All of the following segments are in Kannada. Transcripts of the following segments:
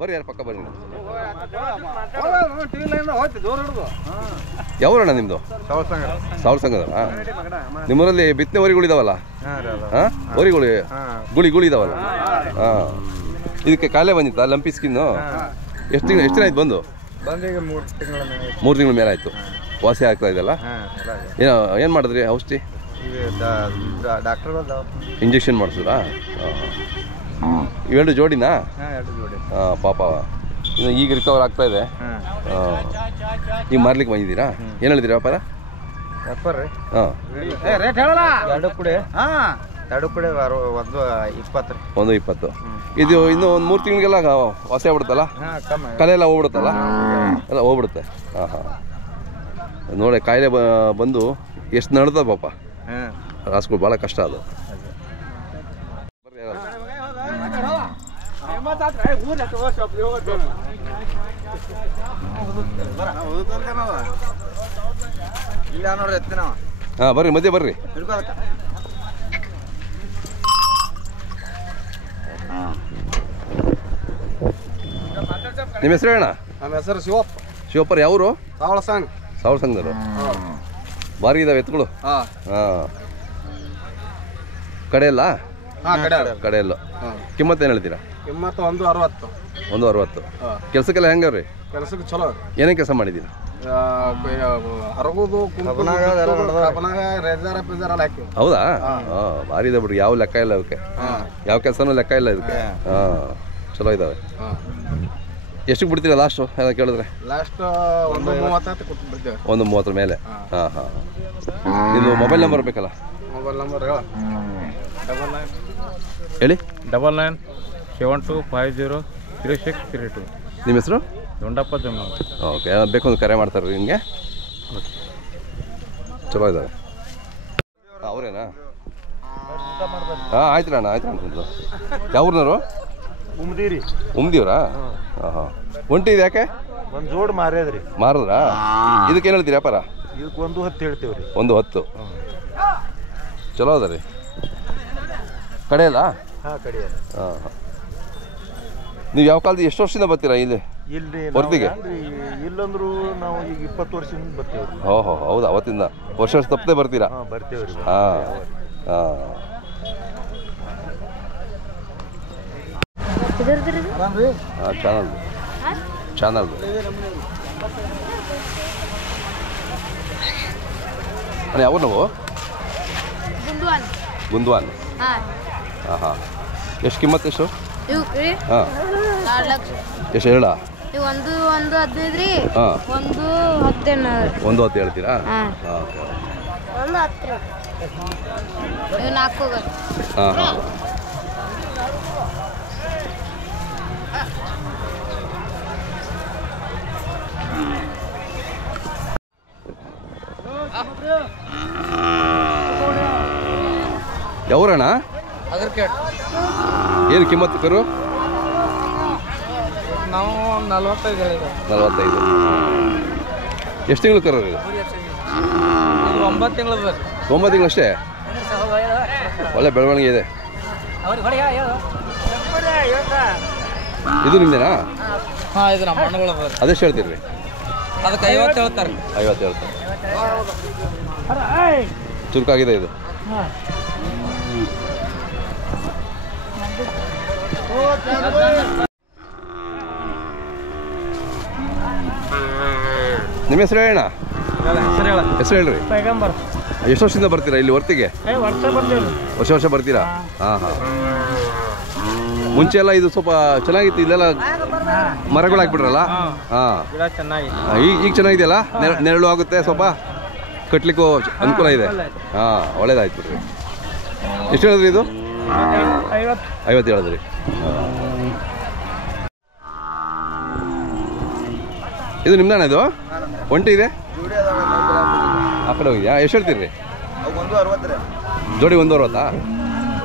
ಬರ್ರಿ ಯಾರು ಪಕ್ಕ ಬರ್ರಿ. ಯಾವೂರಣ್ಣ ನಿಮ್ಮದು? ಸಾವಳ ಸಂಘದಲ್ಲ. ನಿಮ್ಮೂರಲ್ಲಿ ಬಿತ್ತನೆ ವರಿಗಳಿದಾವಲ್ಲ? ಹಾಂ, ವರಿಗಳು ಗುಳಿ ಇದಾವಲ್ಲ? ಹಾಂ. ಇದಕ್ಕೆ ಕಾಯಿಲೆ ಬಂದಿತ್ತಾ ಲಂಪಿ ಸ್ಕಿನ್ನು? ಎಷ್ಟು ದಿನ ಆಯ್ತು ಬಂದು? 3 ತಿಂಗಳ ಮೇಲೆ ಆಯಿತು. ವಾಸಿ ಆಗ್ತಾ ಇದೆಯಲ್ಲ? ಏನು ಮಾಡಿದ್ರಿ ಔಷಧಿ? ಇಂಜೆಕ್ಷನ್ ಮಾಡಿಸಿದ್ರಾ? ಇವೆರಡು ಜೋಡಿನಾ? ಹಾಂ ಪಾಪ ಇನ್ನು ಈಗ ರಿಕವರ್ ಆಗ್ತಾ ಇದೆ. ಈಗ ಮಾರ್ಲಿಕ್ಕೆ ಬಂದಿದ್ದೀರಾ? ಏನು ಹೇಳಿದ್ದೀರಾ ವ್ಯಾಪಾರ? ಹಾಂ, 120. ಇದು ಇನ್ನು ಒಂದು 3 ತಿಂಗಳಿಗೆಲ್ಲ ವಾಸಿ ಆಗ್ಬಿಡುತ್ತಲ್ಲ? ಕಲೆ ಎಲ್ಲ ಹೋಗ್ಬಿಡುತ್ತಲ್ಲ? ಎಲ್ಲ ಹೋಗ್ಬಿಡುತ್ತೆ. ಹಾಂ ಹಾಂ. ನೋಡಿ ಕಾಯಿಲೆ ಬಂದು ಎಷ್ಟು ನಡ್ದ ಪಾಪ ರಾಸ್ಗಳು, ಭಾಳ ಕಷ್ಟ ಅದು. ಹಾಂ ಬರ್ರಿ, ಮಧ್ಯೆ ಬರ್ರಿ. ನಿಮ್ಮ ಹೆಸರು ಹೇಳಣ್ಣ? ನಮ್ಮ ಹೆಸರು ಶಿವಪ್ಪ. ಶಿವಪ್ಪರ್ ಯಾವರು? ಸಾವಳ ಸಂಘದವರು. ಭಾರಿ ಇದಾವೆ ಎತ್ತುಗಳು? ಹಾಂ. ಕಡೆಯಲ್ಲ? ಕಡೆಯಲ್ಲ. ಕಿಮ್ಮತ್ತು ಏನು ಹೇಳ್ತೀರಾ? ಕಿಮ್ಮತ್ತು 160. 160. ಕೆಲಸಕ್ಕೆಲ್ಲ ಹೆಂಗವ್ರಿ? ಕೆಲಸಕ್ಕೆ ಚಲೋ. ಏನೇನು ಕೆಲಸ ಮಾಡಿದ್ದೀರಾ? ಹರಗೋದು, ಹೌದಾ? ಹಾಂ, ಭಾರಿ ಇದೆ ಬಿಡ್ರಿ. ಯಾವ ಲೆಕ್ಕ ಇಲ್ಲ ಅವಕ್ಕೆ, ಯಾವ ಕೆಲಸನೂ ಲೆಕ್ಕ ಇಲ್ಲ ಇದಕ್ಕೆ. ಹಾಂ, ಚಲೋ ಇದಾವೆ. ಎಷ್ಟಕ್ಕೆ ಬಿಡ್ತೀರಾ ಲಾಸ್ಟು ಏನೋ ಕೇಳಿದ್ರೆ? ಲಾಸ್ಟ್ 130 ಮೇಲೆ. ಹಾಂ ಹಾಂ. ಇದು ಮೊಬೈಲ್ ನಂಬರ್ ಬೇಕಲ್ಲ? ಮೊಬೈಲ್ ನಂಬರ್ ಹೇಳಿ. 9972503632. ನಿಮ್ಮ ಹೆಸರು? ದೊಂಡಪ್ಪ ಜಮೀನು. ಓಕೆ, ಬೇಕು ಒಂದು ಕರೆ ಮಾಡ್ತಾರೆ ನಿಮಗೆ. ಚಲೋ ಇದ್ದಾವೆ. ಅವರೇನಾ? ಹಾಂ, ಆಯ್ತು ಅಣ್ಣ, ಆಯ್ತು ಅಣ್ಣ. ಯಾವ ಊರಿನವರು? ಉಮ್ದಿವ್ರಾ? ಹಾಂ ಹಾಂ. ಒಂಟಿ ಇದೆ ಯಾಕೆ? ಒಂದು ಜೋಡ್ ಮಾರ್ಯದ್ರಿ. ಮಾರಿದ್ರಾ? ಇದಕ್ಕೆ ಏನು ಹೇಳ್ತೀರಿ ವ್ಯಾಪಾರ? ಇದಕ್ಕೆ 110 ಹೇಳ್ತೀವ್ರಿ. 110. ಚಲೋ ಅದ ರೀ. ಕಡೆಯಲ್ಲ? ಹಾಂ, ಕಡೆ. ಹಾಂ ಹಾಂ. ನೀವು ಯಾವ ಕಾಲದ ಎಷ್ಟು ವರ್ಷದಿಂದ ಬರ್ತೀರಾ ಇಲ್ಲಿ ಹೊರತಿಗೆ? ಇಲ್ಲಂದ್ರು ನಾವು ಈಗ 20 ವರ್ಷದಿಂದ ಬರ್ತೀವ್ರಿ. ಓಹೋ, ಹೌದಾ? ಅವತ್ತಿಂದ ವರ್ಷ ತಪ್ಪದೆ ಬರ್ತೀರಾ? ಹಾಂ, ಬರ್ತೀವ್ರಿ. ಹಾಂ ಹಾಂ. ಚಾನಲ್ದು ಅಣ್ಣ. ಯಾವ ನಾವು? ಗುಂದ್ವಾನ್. ಹಾಂ ಹಾಂ. ಎಷ್ಟು ಕಿಮ್ಮತ್ತು? ಎಷ್ಟು? ಹಾಂ, ಎಷ್ಟು ಹೇಳ? ಒಂದು 15 ರೀ. ಹಾಂ, 110 ಹೇಳ್ತೀರಾ? ಹಾಂ, ಹಾಂ ಹಾಂ. ಯಾವೂರಣ್ಣ? ಏನು ಕಿಮ್ಮತ್ತು ಕರು? ನಾವು 45. ಎಷ್ಟು ತಿಂಗಳು ಕರು? 9 ತಿಂಗಳು. 9 ತಿಂಗಳಷ್ಟೇ? ಒಳ್ಳೆ ಬೆಳವಣಿಗೆ ಇದೆ. ಇದು ನಿಮ್ದೇನಾ? ಹಾಂ, ಇದು ನಮ್ಮ ಹಣ್ಣುಗಳು. ಅದೆಷ್ಟು ಹೇಳ್ತೀರಿ? ಅದಕ್ಕೆ 50 ಹೇಳ್ತಾರೆ. 50 ಹೇಳ್ತಾರೆ. ಚುರುಕಾಗಿದೆ ಇದು. ನಿಮ್ಮ ಹೆಸರು ಹೇಳಣ್ಣ? ಹೆಸರು ಹೇಳ್ರಿ. ಎಷ್ಟು ವರ್ಷದಿಂದ ಬರ್ತೀರಾ ಇಲ್ಲಿ ಹೊರ್ತಿಗೆ? ವರ್ಷ ಬರ್ತೀರಾ? ಹಾಂ ಹಾಂ. ಮುಂಚೆ ಎಲ್ಲ ಇದು ಸ್ವಲ್ಪ ಚೆನ್ನಾಗಿತ್ತು, ಇಲ್ಲೆಲ್ಲ ಮರಗಳು ಹಾಕ್ಬಿಟ್ರಲ್ಲ? ಹಾಂ, ಈಗ ಚೆನ್ನಾಗಿದೆಯಲ್ಲ? ನೆರಳು ಆಗುತ್ತೆ, ಸ್ವಲ್ಪ ಕಟ್ಲಿಕ್ಕೂ ಅನುಕೂಲ ಇದೆ. ಹಾಂ, ಒಳ್ಳೇದಾಯ್ತು ಬಿಡ್ರಿ. ಎಷ್ಟು ಹೇಳಿದ್ರಿ ಇದು? 50 ಹೇಳಿದ್ರಿ. ಇದು ನಿಮ್ದಾನ? ಇದು ಒಂಟಿ ಇದೆ ಆ ಕಡೆ ಹೋಗಿದ್ಯಾ? ಎಷ್ಟು ಹೇಳ್ತೀರಿ? ಜೋಡಿ 160.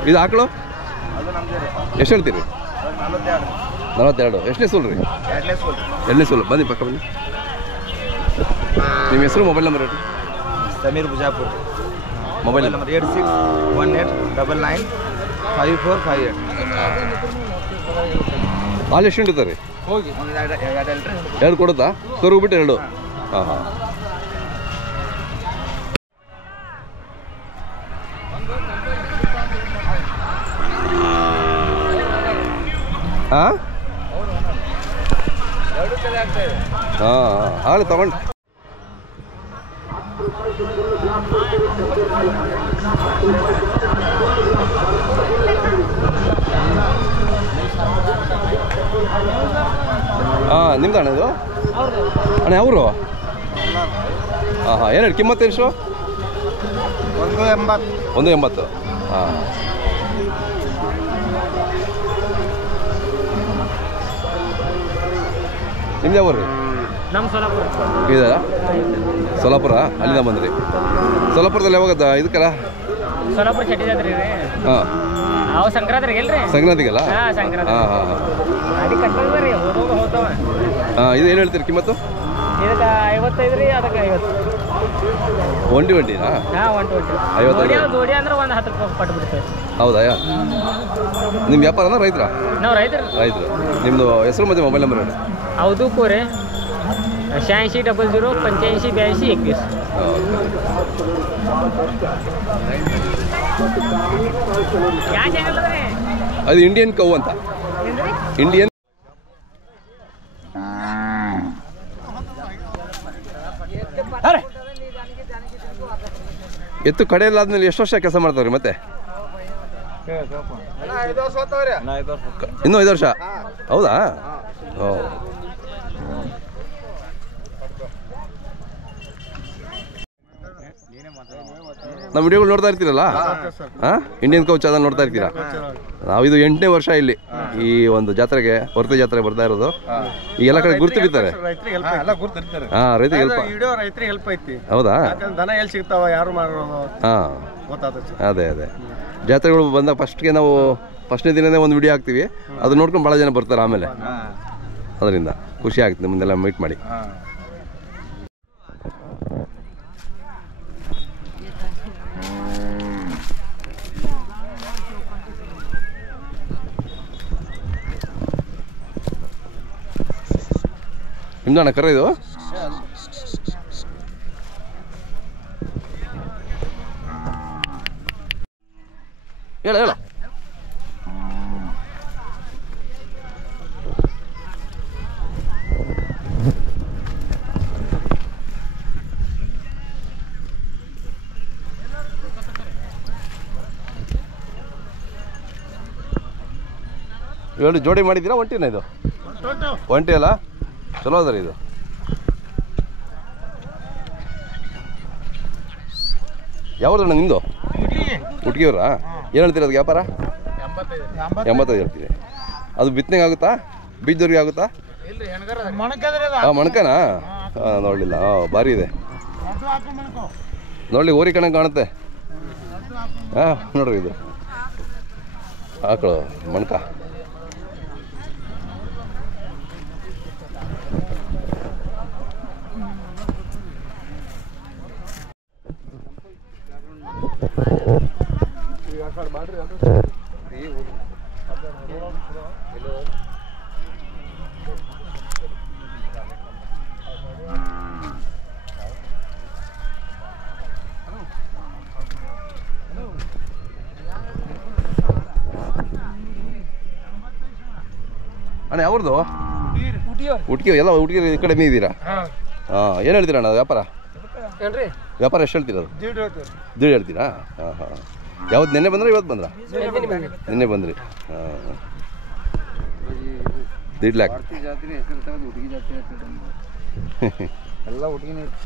ಇದು ಆಕಳು ಎಷ್ಟು ಹೇಳ್ತೀರಿ? 42. ಎಷ್ಟನೇ ಸೂಲ್ ರೀ? 2ನೇ ಸೂಲು. ಬನ್ನಿ ಪಕ್ಕ ಬನ್ನಿ. ನಿಮ್ಮ ಹೆಸರು, ಮೊಬೈಲ್ ನಂಬರ್ ಹೇಳಿ. ಸಮೀರ್ ಬುಜಾಪುರ್. Mobile number 8618995458. ಹಾಲು ಎಷ್ಟು ಇರ್ತಾರೆ? ಹೋಗಿ ಎರಡು ಕೊಡುತ್ತಾ ಕರು ಬಿಟ್ಟು ಎರಡು ಹಾಂ ಹಾಂ ಹಾಂ ಹಾಂ ಆಗಲಿ ತಗೊಂಡು ಹಾಂ ನಿಮ್ದು ಅಣ್ಣ ಇದು ಅಣ್ಣ ಅವರು ಹಾಂ ಹಾಂ ಏನು ಹೇಳಿ ಕಿಮ್ಮತ್ತು ಎಷ್ಟು 180 ಹಾಂ ನಿಮ್ದು ಯಾವ ರೀ ನಮ್ಮ ಸೋಲಾಪುರ ಇದಾ ಸೋಲಾಪುರ ಅಲ್ಲಿಂದ ಬಂದ್ರಿ ಸೋಲಾಪುರದಲ್ಲಿ ಯಾವಾಗ ಇದಕ್ಕಲ್ಲ ಸೋಲಾಪುರ ಚಟ್ಟಿ ಜಾತ್ರೆ ರೀ ಹಾಂ ಅವು ಸಂಕ್ರಾಂತಿಗೆ ಇಲ್ರಿ ಸಂಕ್ರಾಂತಿಗಲ್ಲ ಹಾಂ ಸಂಕ್ರಾಂತಿ ಹಾಂ ಹಾಂ ಹಾಂ ಅಡಿ ಕಟ್ಟೋದು ರೀ ಹೋಗೋಗ ಹೋಗ್ತಾವ ಹಾಂ ಇದು ಏನು ಹೇಳ್ತೀರಿ ಕಿಮ್ಮತ್ತು ಇದಕ್ಕೆ 55 ರೀ ಅದಕ್ಕೆ 50 ಒಂಟಿನಾ ಹಾಂ 120 55 ಜೋಡಿ ಅಂದ್ರೆ ಒಂದು 10 ರೂಪಾಯಿ ಪಟ್ಟು ಬಿಡ್ತೇವೆ ಹೌದಾ ನಿಮ್ಮ ವ್ಯಾಪಾರನ ರೈತರ ನಾವು ರೈತರು ನಿಮ್ಮದು ಹೆಸರು ಮತ್ತು ಮೊಬೈಲ್ ನಂಬರ್ ಹೇಳಿ ಹೌದು ಕೋರೆ 8600 85 82 21 ಯಾವ ಚಾನಲ್ ರೀ ಅದು ಇಂಡಿಯನ್ ಕೌ ಅಂತ ಇಂಡಿಯನ್ ಎತ್ತು ಕಡೆಯಲ್ಲಿ ಆದ್ಮೇಲೆ ಎಷ್ಟು ವರ್ಷ ಕೆಲಸ ಮಾಡ್ತಾವ್ರಿ ಮತ್ತೆ ಇನ್ನೂ 5 ವರ್ಷ ಹೌದಾ ಓ ನಮ್ಮ ವಿಡಿಯೋಗಳು ನೋಡ್ತಾ ಇರ್ತೀರಲ್ಲ ಹಾಂ ಇಂಡಿಯನ್ ಕೌ ಚಾನಲ್ ನೋಡ್ತಾ ಇರ್ತೀರಾ ನಾವು ಇದು 8ನೇ ವರ್ಷ ಇಲ್ಲಿ ಈ ಒಂದು ಜಾತ್ರೆಗೆ ಹೊರತು ಜಾತ್ರೆ ಬರ್ತಾ ಇರೋದು ಈ ಎಲ್ಲ ಕಡೆ ಗುರ್ತು ಬಿಡ್ತಾರೆ ಹಾಂ ರೈತರಿಗೆ ಹೆಲ್ಪ್ ಹೌದಾ ದನ ಎಲ್ಲಿ ಸಿಗ್ತಾವ ಯಾರು ಮಾರೋದು ಹಾಂ ಅದೇ ಜಾತ್ರೆಗಳು ಬಂದಾಗ ಫಸ್ಟ್ಗೆ ನಾವು ಫಸ್ಟ್ನೇ ದಿನನೇ ಒಂದು ವಿಡಿಯೋ ಹಾಕ್ತೀವಿ ಅದು ನೋಡ್ಕೊಂಡು ಭಾಳ ಜನ ಬರ್ತಾರೆ ಆಮೇಲೆ ಅದರಿಂದ ಖುಷಿ ಆಗ್ತದೆ ಮುಂದೆಲ್ಲ ಮೀಟ್ ಮಾಡಿ ನಿಮ್ದಣ್ಣ ಕರ ಇದು ಹೇಳ ಜೋಡಿ ಮಾಡಿದ್ದೀರಾ ಒಂಟಿನ ಇದು ಒಂಟಿ ಅಲ್ಲ ಚಲೋ ಅದ ರೀ ಇದು ಯಾವ್ದಣ್ಣ ನಿಮ್ಮದು ಹುಟ್ಗಿಯವ್ರಾ ಏನು ಹೇಳ್ತೀರಿ ಅದಕ್ಕೆ ವ್ಯಾಪಾರ 85 ಹೇಳ್ತೀರಿ ಅದು ಬಿತ್ತನೆಗೆ ಆಗುತ್ತಾ ಬೀಜದವ್ರಿಗೆ ಆಗುತ್ತಾ ಹಾಂ ಮಣ್ಕನಾ ಹಾಂ ನೋಡಲಿಲ್ಲ ಹಾಂ ಭಾರಿ ಇದೆ ನೋಡಲಿ ಓರಿ ಕಣಂಗೆ ಕಾಣುತ್ತೆ ಹಾಂ ನೋಡ್ರಿ ಇದು ಆಕಳು ಮಣ್ಕ ಅಣ್ಣ ಯಾವ್ದು ಹುಟ್ಗಿ ಎಲ್ಲ ಹುಟ್ಗಿ ಕಡಿಮೆ ಇದ್ದೀರಾ ಹಾಂ ಏನು ಹೇಳ್ತೀರಾ ಅಣ್ಣ ವ್ಯಾಪಾರ ವ್ಯಾಪಾರ ಎಷ್ಟು ಹೇಳ್ತೀರ ಅದು ದೀಡ್ ಹೇಳ್ತೀರಾ ಹಾಂ ಹಾಂ ಯಾವತ್ತು ನೆನ್ನೆ ಬಂದ್ರೆ ಇವತ್ತು ಬಂದ್ರ ನಿನ್ನೆ ಬಂದ್ರಿ ಹಾಂ 1.5 lakh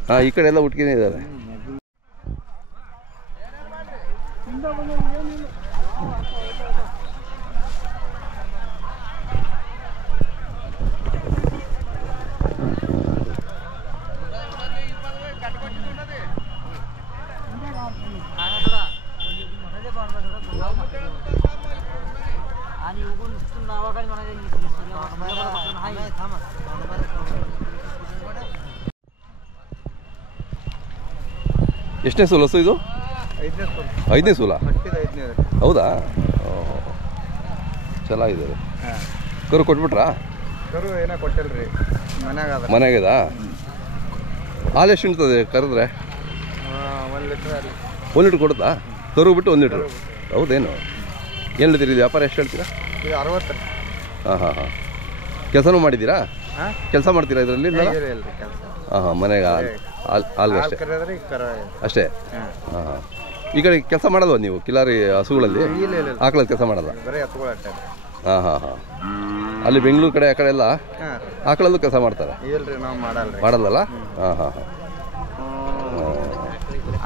ಹಾಂ ಈ ಕಡೆ ಎಲ್ಲ ಹುಟ್ಗಿನೇ ಇದ್ದಾರೆ ಎಷ್ಟನೇ ಸೂಲು ಹಸು ಇದು 5ನೇ ಸೂಲ ಹೌದಾ ಚೆನ್ನಾಗಿದೆ ಕರು ಕೊಟ್ಬಿಟ್ರಾ ಕರು ಏನೋ ಕೊಟ್ಟಿಲ್ರಿ ಮನ್ಯಾಗ ಮನೆಯಾಗದ ಹಾಲು ಎಷ್ಟು ಇರ್ತದೆ ಕರೆದ್ರೆ 1 ಲೀಟ್ರ್ ಅಲ್ಲಿ 1 ಲೀಟ್ರ್ ಕೊಡುತ್ತಾ ಕರು ಬಿಟ್ಟು 1 ಲೀಟ್ರ್ ಹೌದೇನು ಏನು ಹೇಳ್ತೀರಿ ಇದು ವ್ಯಾಪಾರ ಎಷ್ಟು ಹೇಳ್ತೀರಾ ಇದು 60 ಹಾಂ ಹಾಂ ಹಾಂ ಕೆಲಸನೂ ಮಾಡಿದ್ದೀರಾ ಹಾಂ ಕೆಲಸ ಮಾಡ್ತೀರಾ ಇದರಲ್ಲಿ ಇಲ್ರಿ ಕೆಲಸ ಹಾಂ ಹಾಂ ಮನೆಗೆ ಹಾಲ್ಗೆ ಅಷ್ಟೇ ಕರೆದ್ರೆ ಕರ ಅಷ್ಟೇ ಹಾಂ ಹಾಂ ಈ ಕಡೆ ಕೆಲಸ ಮಾಡಲ್ವ ನೀವು ಕಿಲಾರಿ ಹಸುಗಳಲ್ಲಿ ಇಲ್ಲ ಆಕಳಲ್ಲಿ ಕೆಲಸ ಮಾಡಲ್ಲ ಬರೀ ಎತ್ತುಗಳು ಅಷ್ಟೇ ಹಾಂ ಹಾಂ ಹಾಂ ಅಲ್ಲಿ ಬೆಂಗಳೂರು ಕಡೆ ಆ ಕಡೆ ಎಲ್ಲ ಹಾಂ ಆಕಳಲ್ಲೂ ಕೆಲಸ ಮಾಡ್ತಾರೆ ಇಲ್ರಿ ನಾವು ಮಾಡಲ್ರಿ ಮಾಡಲ್ಲಲ್ಲ ಹಾಂ ಹಾಂ ಹಾಂ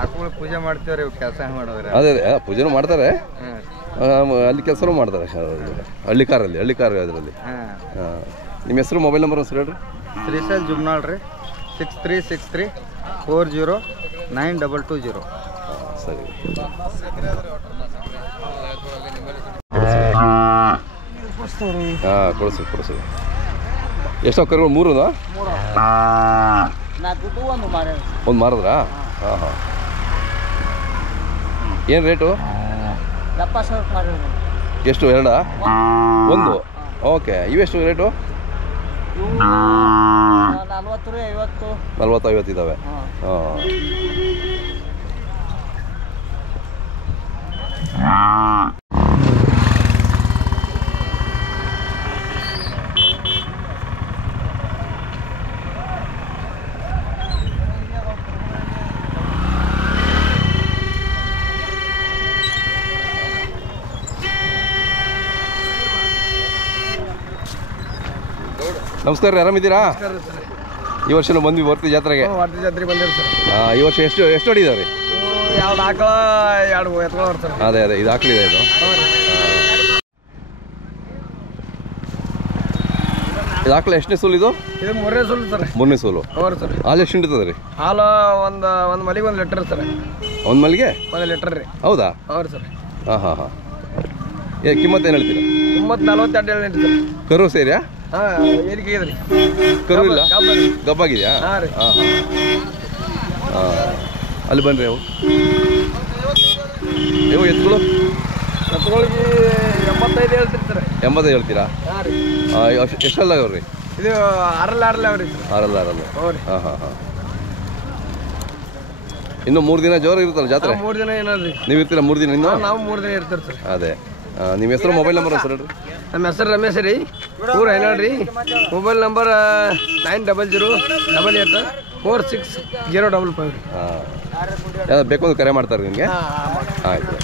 ಆಕಳು ಪೂಜೆ ಮಾಡ್ತೀವ್ರಿ ಕೆಲಸ ಮಾಡೋದ್ರಿ ಅದೇ ಅದೇ ಪೂಜೆನೂ ಮಾಡ್ತಾರೆ ಹಾಂ ಅಲ್ಲಿ ಕೆಲಸನೂ ಮಾಡ್ತಾರೆ ಹಳ್ಳಿಕಾರ ಅದರಲ್ಲಿ ಹಾಂ ನಿಮ್ಮ ಹೆಸರು ಮೊಬೈಲ್ ನಂಬರ್ ಹೆಸರು ಹೇಳ್ರಿ ಶ್ರೀಶೈಲ್ ಜುಮ್ನಾಳ್ ರೀ 6363 40 922 ಸರಿ ಹಾಂ ಕೊಡಿಸಿ ಎಷ್ಟೋ ಕರುಗಳು 3 ಒಂದು ಮಾರಿದ್ರಾ ಹಾಂ ಹಾಂ ಏನು ರೇಟು ಎಷ್ಟು 2 1 ಓಕೆ ಇವೆಷ್ಟು ರೇಟು 40-50 ಇದ್ದಾವೆ ಹಾಂ ನಮಸ್ಕಾರ ರೀ ಆರಾಮಿದ್ದೀರಾ ಈ ವರ್ಷನೂ ಬಂದ್ವಿ ಬರ್ತೀವಿ ಜಾತ್ರೆಗೆ ವಾರ್ತೆ ಜಾತ್ರೆ ಬಂದಿರಿ ಸರ್ ಈ ವರ್ಷ ಎಷ್ಟು ಹೊಡಿದಾವೆ ರೀ 2 ಆಕಳ 2 ಎತ್ತುಗಳು ಬರ್ತಾರೆ ಅದೇ ಇದು ಹಾಕ್ಲಿದೆ ಇದು ಇದು ಹಾಕ್ಲ ಎಷ್ಟನೇ ಸೋಲು ಇದು 3ನೇ ಸೋಲು ಸರ್ 3ನೇ ಸೋಲು ಹೌದು ಸರ್ ಹಾಲು ಎಷ್ಟು ಹಿಡಿತದೆ ರೀ ಹಾಲು ಒಂದು ಮಲಿಗೆ 1 ಲೀಟರ್ ಸರ್ ಒಂದು ಮಲ್ಲಿಗೆ 1 ಲೀಟರ್ ರೀ ಹೌದಾ ಹೌದು ಸರ್ ಹಾಂ ಹಾಂ ಹಾಂ ಕಿಮ್ಮತ್ತು ಏನು ಹೇಳ್ತೀರಾ 42 ಹೇಳಿ ಸರ್ ಕರು ಸೇರಿಯಾ ಹಾಂ ಏನಿಗೆ ಇದ್ರಿ ಕರು ಇಲ್ಲ ಗಬ್ಬಾಗಿದೆಯಾ ಹಾಂ ರೀ ಹಾಂ ಹಾಂ ಅಲ್ಲಿ ಬನ್ನಿರಿ ಅವು ಎತ್ತುಗಳು ಎತ್ತುಗಳಿಗೆ 85 ಹೇಳ್ತೀರಿ ಸರ್ 85 ಹೇಳ್ತೀರಾ ಹಾಂ ರೀ ಎಷ್ಟಲ್ಲಾಗವ್ರಿ ಇದು 6 ಅವ್ರಿ ಸರ್ 6 ಹ್ಞೂ ರೀ ಹಾಂ ಹಾಂ ಹಾಂ ಇನ್ನು 3 ದಿನ ಜೋರು ಇರುತ್ತಲ್ಲ ಜಾತ್ರೆ 3 ದಿನ ಏನಲ್ರಿ ನೀವು ಇರ್ತೀರಾ 3 ದಿನ ಇನ್ನು ನಾವು 3 ದಿನ ಇರ್ತೀರಿ ಸರ್ ಅದೇ ನಿಮ್ಮ ಹೆಸರು ಮೊಬೈಲ್ ನಂಬರ್ ಹೆಸರು ಹೇಳ್ರಿ ನಮ್ಮ ಹೆಸರು ರಮೇಶ್ ರೀ ಊರು ಐನಾಳ್ ರೀ ಮೊಬೈಲ್ ನಂಬರ್ 9008 46 055 ಹಾಂ ಬೇಕು ಅಂದ್ರೆ ಕರೆ ಮಾಡ್ತಾರೆ ನಿಮಗೆ ಆಯಿತು